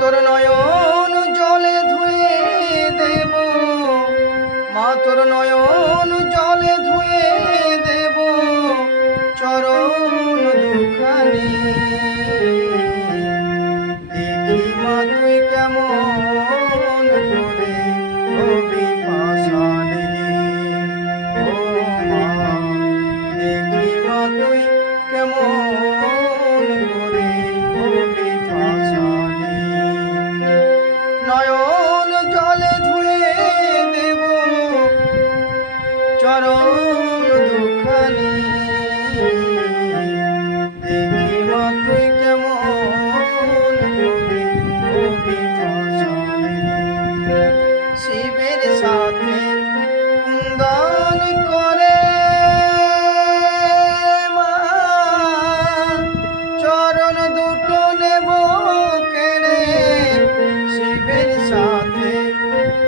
তোর নয়ন জলে ধুয়ে দেব, মা তোর নয়ন জলে ধুয়ে দেব চরণ দুখানি। দেখি মা তুই কেমন করে হবি পাশানে, ও মা দেখি মা তুই কেমন করে হবি পাশানে। নয়ন জলে ধুয়ে দেব চরণ দুখানি। দেখি মা তুই কেমন করে হবি পাশানে। শিবের সাথে কুন্দন করে মা চরণ দুটো নেব কেড়ে। শিবের সাথে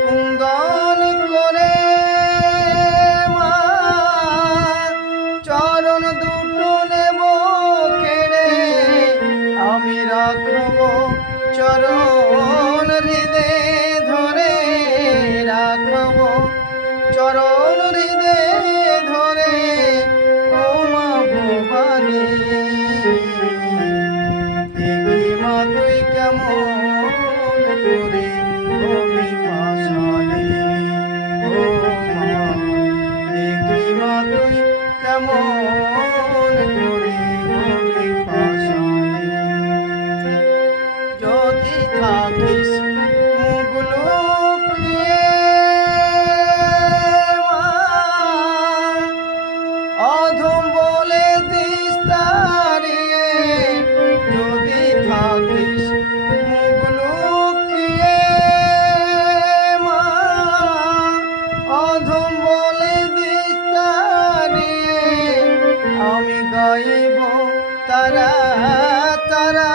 কুন্দন করে মা চরণ দুটো নেব কেড়ে। আমি রাখব চরণ হৃদে ধরে, রাখব চরণ হৃদে ধরে ও মা ভবানী। দেখি মা তুই কেমন করে হবি পাশানে, ও মা দেখি মা তুই কেমন করে হবি পাশানে। যদি থাকিস মুখ লুকিয়ে মা অধম বলে দিস তাড়িয়ে। যদি থাকিস মুখ লুকিয়ে মা অধম বলে দিস তাড়িয়ে। আমি গাইব তারা তারা